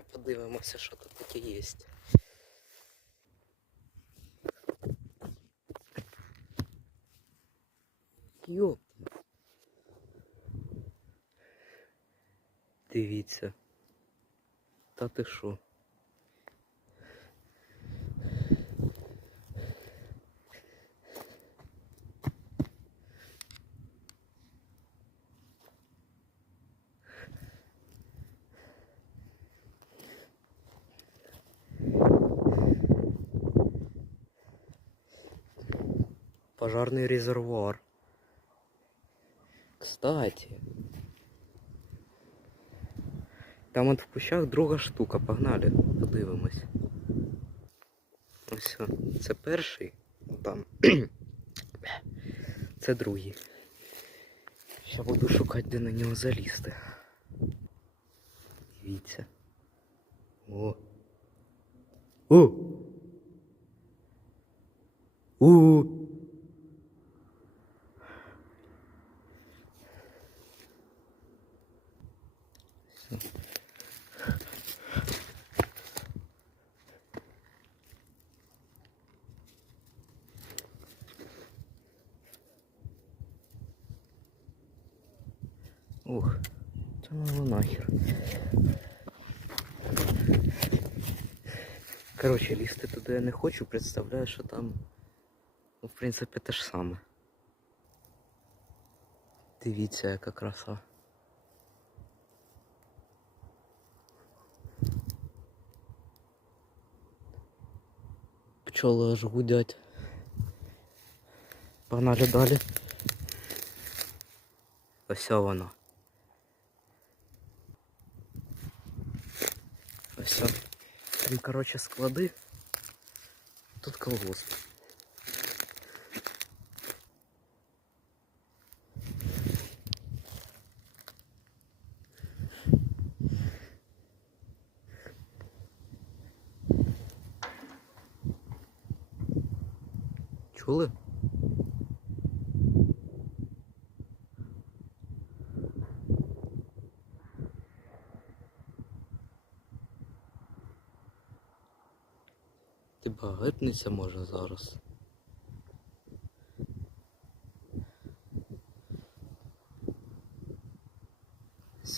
коротше, подивимося, що тут таке є. Йоп. Дивіться. Та ти що? Пожарный резервуар. Кстати. Там от в кущах друга штука, погнали, подивимось. Ось, о, це перший, там. це другий. Ще буду шукати, де на нього залізти. Дивіться. О. О! У. Ух, та ну нахер. Короче, лізти туди я не хочу, представляю, що там, ну, в принципі, те ж саме. Дивіться, яка краса. Пчоли аж гудять. Погнали далі. Ось воно. Ось. Там, короче, склади. Тут колгосп. Чули? Ти багатниця може зараз.